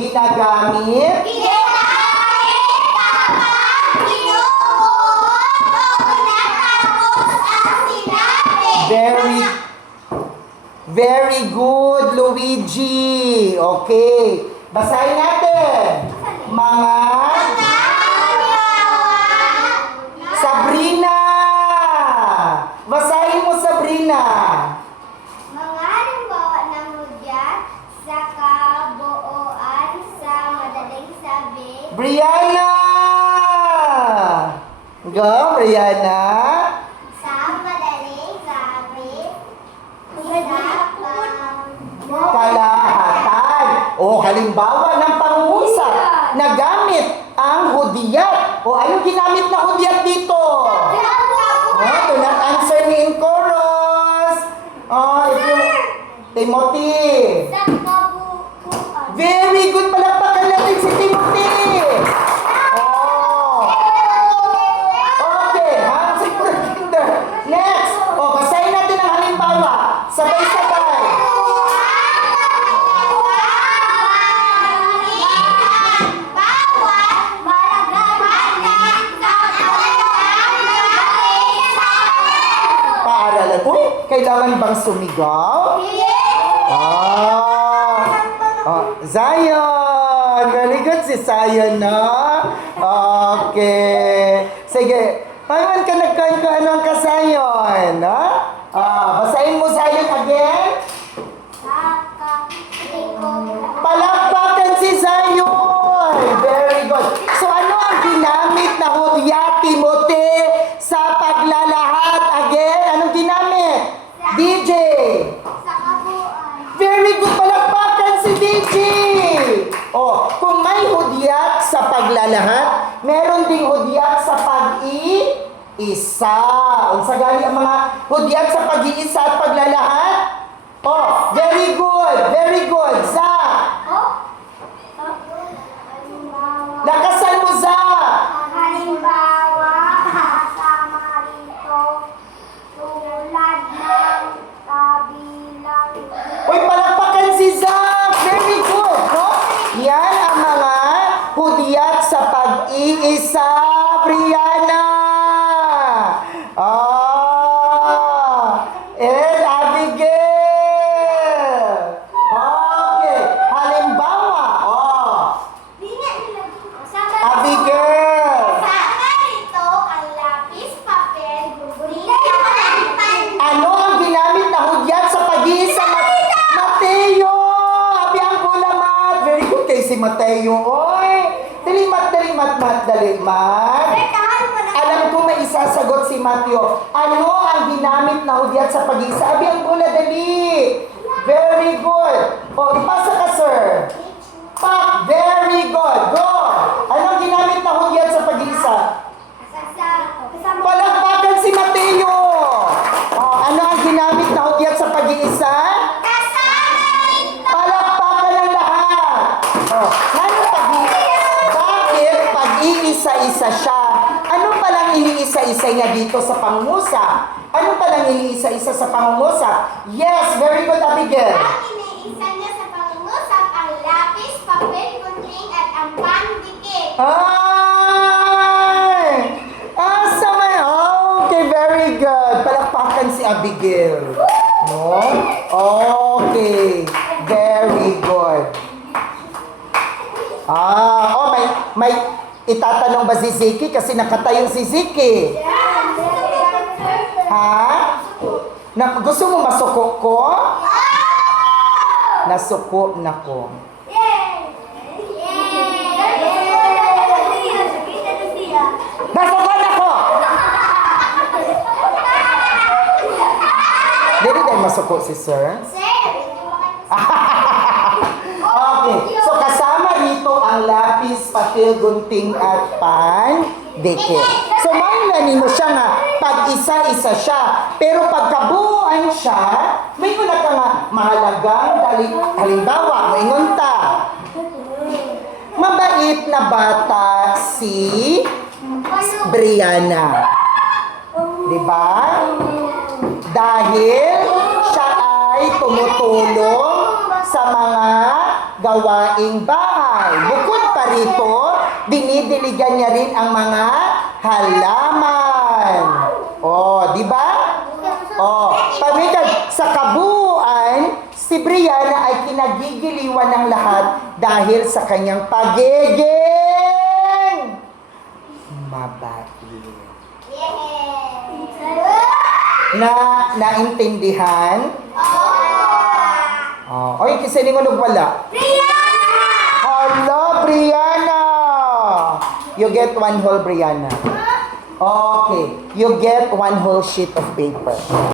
Ginagamit. Very, very good, Luigi. Okay. Basahin natin. Mga Sabrina. Basahin mo, Sabrina. Mga halimbawa ng hudyat sa kabuuan sa madaling sabi. Brianna. Go, Brianna. Sa madaling sabi. Kalahatan. O halimbawa ng pangungusap na gamit ang hudyat. O anong ginamit na hudyat dito? Do not answer me in chorus. If you... Timothy. Sa kabuuan. Very good. Palakpakan natin si Timothy. Okay. Hamsik for kinder. Next. Basahin natin ang halimbawa. Sabay-sabay. Paaralan. Uy, kailangan bang sumigaw? Zion! Very good si Zion, no? Okay. Sige. Paano ka nagkain ang kasayon, no? Basahin mo Zion again. Palakpakan si Zion! Very good. So ano ang ginamit na hudyat, Timothy, sa paglalahat? Again, anong ginamit? DJ! Sa kabuuan. Very good. Palakpakan si DJ! Kung may hudyat sa paglalahat, meron ding hudyat sa pag-iisa. Unsa gali ang mga hudyat sa pag-iisa at paglalahat? Very good. Very good. Zach! Lakasan mo, Zach! Halimbawa, kasama rito, tulad ng kabilang. Uy, palakpakan si Zach! Very good, no? Yan ang mga hudyat sa pag-iisa, Brianna! And Abigail! Okay, halimbawa, Abigail! Kasama rito ang lapis, papel, gugulita, Ano ang ginamit na hudyat sa pag-iisa? Mateo! Abiyang kulamat! Very good kay si Mateo. Oy! Dalimat. Alam ko may isasagot si Mateo. Ano ang ginamit na hudyat sa pag-iisa? Abiyang kula, dali! Very good. Ipasa ka, sir. Very good. Go! Ano ang ginamit na hudyat sa pag-iisa? Palakpakan si Mateo! Ano ang ginamit na hudyat sa pag-iisa? Palakpakan ang lahat! Bakit pag-iisa-isa siya? Ano palang iniisa-isa niya dito sa pangungusap? Ano palang iniisa-isa sa pangungusap? Yes, very good, Abigail. Ang iniisa niya sa pangungusap ang lapis, papel, gunting at ang pandikit. Okay, very good. Palakpakan si Abigail. No? Okay. Very good. May itatanong ba si Ziki? Kasi nakatayo si Ziki. Ha? Gusto mo masuko ko? Nasuko na ko. Nasuko na ko! Dili tayo masuko si sir? Okay. So kasama dito ang lapis, papel, gunting at pandikit. So mailani mo siya nga pag-isa-isa siya. Pero pagkabuuan siya, may una ka nga mahalagang halimbawa, maingon ta. Mabait na bata si Brianna. Diba? Dahil siya ay tumutulong sa mga gawaing bahay. Bukod pa rito, dinidiligan niya rin ang mga halaman. Oh, di ba? Oh, pamilya, sa kabuuan, si Brianna ay kinagigiliwan ng lahat dahil sa kanyang pagiging mabait. Naintindihan? Oh, oy, kasi ni mo wala. Hello, Brianna! You get one whole Brianna. Okay, you get one whole sheet of paper.